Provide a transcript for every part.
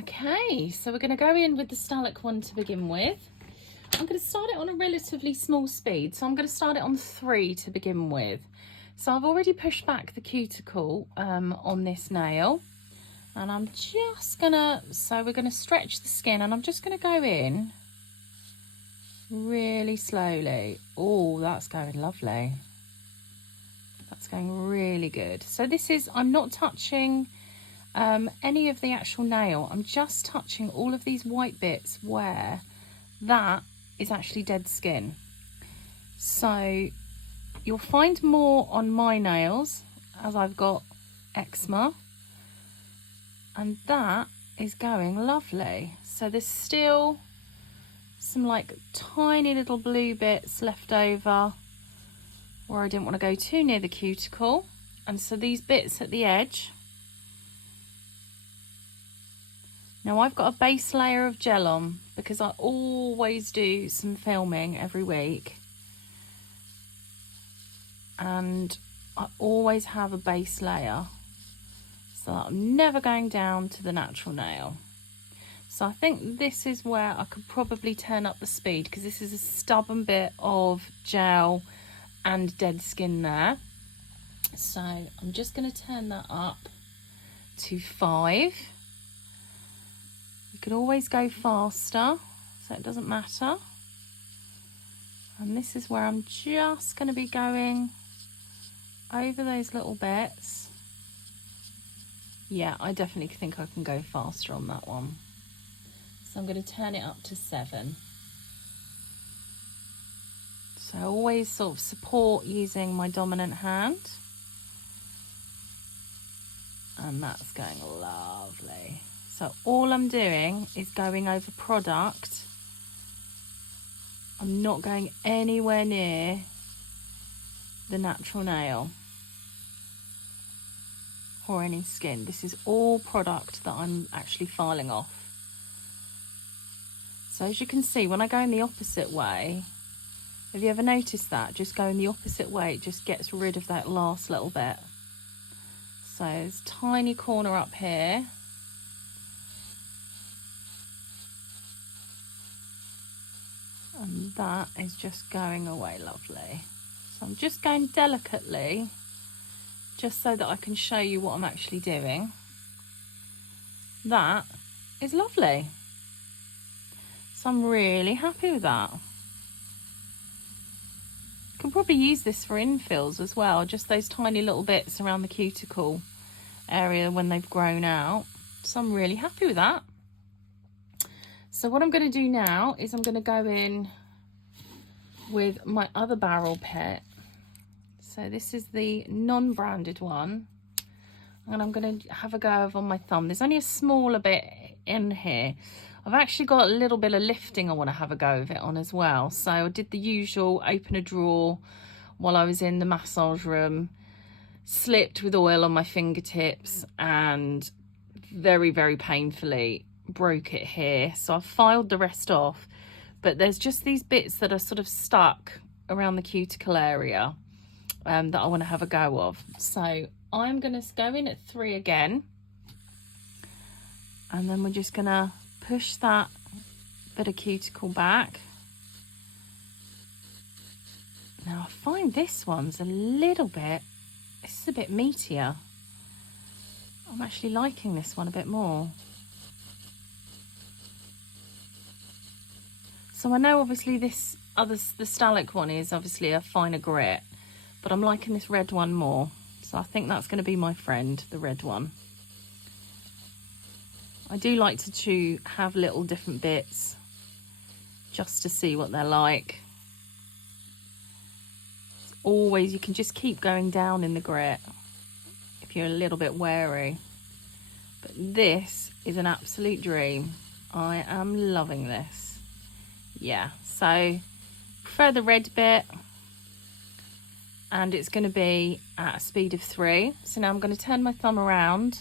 Okay, so we're going to go in with the Stalic one to begin with. I'm going to start it on a relatively small speed, so I'm going to start it on 3 to begin with. So I've already pushed back the cuticle on this nail, and I'm just going to, so we're going to stretch the skin, and I'm just going to go in really slowly. Oh, that's going lovely. That's going really good. So this is, I'm not touching any of the actual nail. I'm just touching all of these white bits where that is actually dead skin. So you'll find more on my nails as I've got eczema, and that is going lovely. So there's still some like tiny little blue bits left over where I didn't want to go too near the cuticle, and so these bits at the edge. Now I've got a base layer of gel on because I always do some filming every week, and I always have a base layer so that I'm never going down to the natural nail. So I think this is where I could probably turn up the speed, because this is a stubborn bit of gel and dead skin there. So I'm just going to turn that up to 5. You could always go faster, so it doesn't matter. And this is where I'm just going to be going over those little bits. Yeah, I definitely think I can go faster on that one. So I'm going to turn it up to 7. So I always sort of support using my dominant hand. And that's going lovely. So all I'm doing is going over product. I'm not going anywhere near the natural nail or any skin. This is all product that I'm actually filing off. So as you can see, when I go in the opposite way, have you ever noticed that? Just going the opposite way, it just gets rid of that last little bit. So there's a tiny corner up here. And that is just going away lovely. So I'm just going delicately, just so that I can show you what I'm actually doing. That is lovely. So I'm really happy with that. You can probably use this for infills as well, just those tiny little bits around the cuticle area when they've grown out. So I'm really happy with that. So what I'm going to do now is I'm going to go in with my other barrel pit. So this is the non-branded one, and I'm going to have a go of on my thumb. There's only a smaller bit in here. I've actually got a little bit of lifting I want to have a go of it on as well. So I did the usual, open a drawer while I was in the massage room, slipped with oil on my fingertips, and very, very painfully broke it here. So I've filed the rest off, but there's just these bits that are sort of stuck around the cuticle area that I want to have a go of. So I'm going to go in at 3 again, and then we're just going to push that bit of cuticle back. Now I find this one's a little bit, this is a bit meatier. I'm actually liking this one a bit more. So I know obviously this other, the Stalic one is obviously a finer grit, but I'm liking this red one more. So I think that's going to be my friend, the red one. I do like to have little different bits just to see what they're like. It's always, you can just keep going down in the grit if you're a little bit wary. But this is an absolute dream. I am loving this. Yeah, so prefer the red bit, and it's going to be at a speed of 3. So now I'm going to turn my thumb around,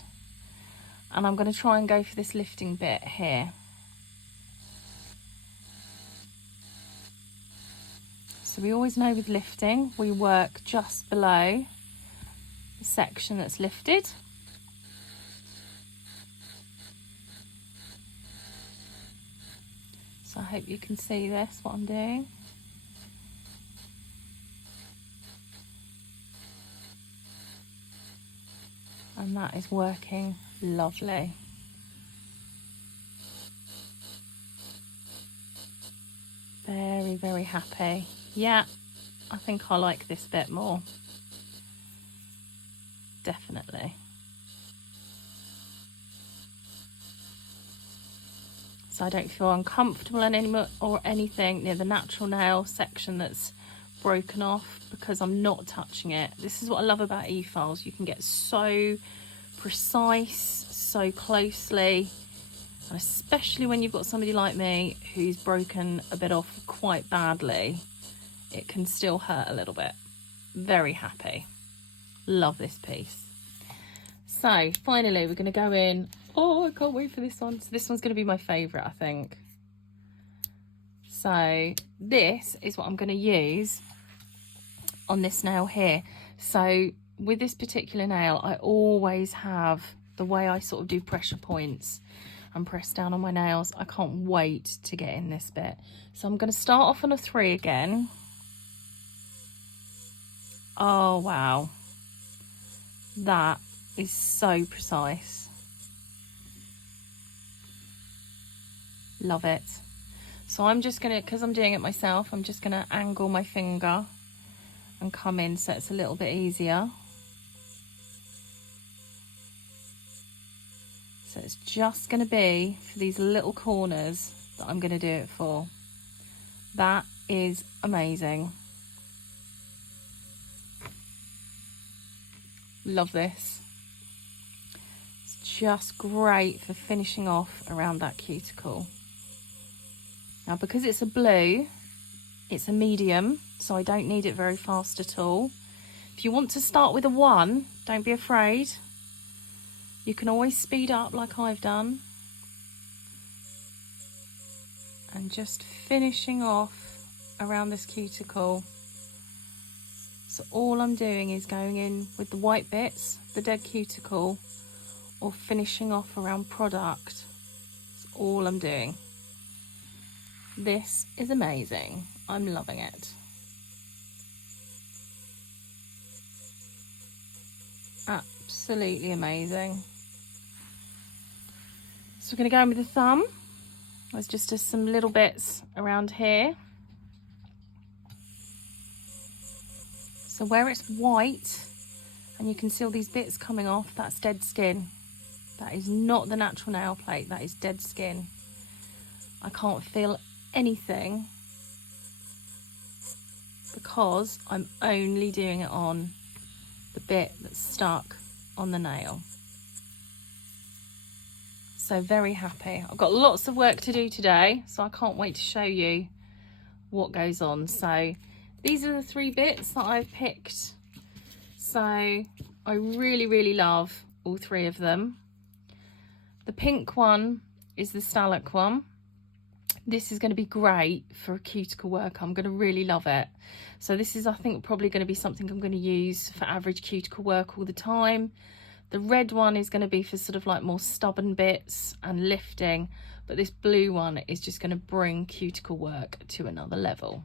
and I'm going to try and go for this lifting bit here. So we always know with lifting, we work just below the section that's lifted. So I hope you can see this, what I'm doing. And that is working lovely. Very, very happy. Yeah, I think I like this bit more. Definitely. So I don't feel uncomfortable anymore or anything near the natural nail section that's broken off, because I'm not touching it. This is what I love about e-files. You can get so precise, so closely, and especially when you've got somebody like me who's broken a bit off quite badly, it can still hurt a little bit. Very happy. Love this piece. So finally we're going to go in. Oh, I can't wait for this one. So this one's going to be my favourite, I think. So this is what I'm going to use on this nail here. So with this particular nail, I always have the way I sort of do pressure points and press down on my nails. I can't wait to get in this bit. So I'm going to start off on a 3 again. Oh wow, that is so precise. Love it. So I'm just gonna, because I'm doing it myself, I'm just gonna angle my finger and come in so it's a little bit easier. So it's just gonna be for these little corners that I'm gonna do it for. That is amazing. Love this. It's just great for finishing off around that cuticle. Now because it's a blue, it's a medium, so I don't need it very fast at all. If you want to start with a 1, don't be afraid. You can always speed up like I've done. And just finishing off around this cuticle. So all I'm doing is going in with the white bits, the dead cuticle, or finishing off around product. That's all I'm doing. This is amazing. I'm loving it. Absolutely amazing. So we're going to go in with the thumb. There's just some little bits around here. So where it's white and you can see all these bits coming off, that's dead skin. That is not the natural nail plate, that is dead skin. I can't feel anything because I'm only doing it on the bit that's stuck on the nail. So very happy. I've got lots of work to do today, so I can't wait to show you what goes on. So these are the 3 bits that I've picked. So I really, really love all 3 of them. The pink one is the Stalac one. This is going to be great for cuticle work. I'm going to really love it. So this is, I think, probably going to be something I'm going to use for average cuticle work all the time. The red one is going to be for sort of like more stubborn bits and lifting, but this blue one is just going to bring cuticle work to another level.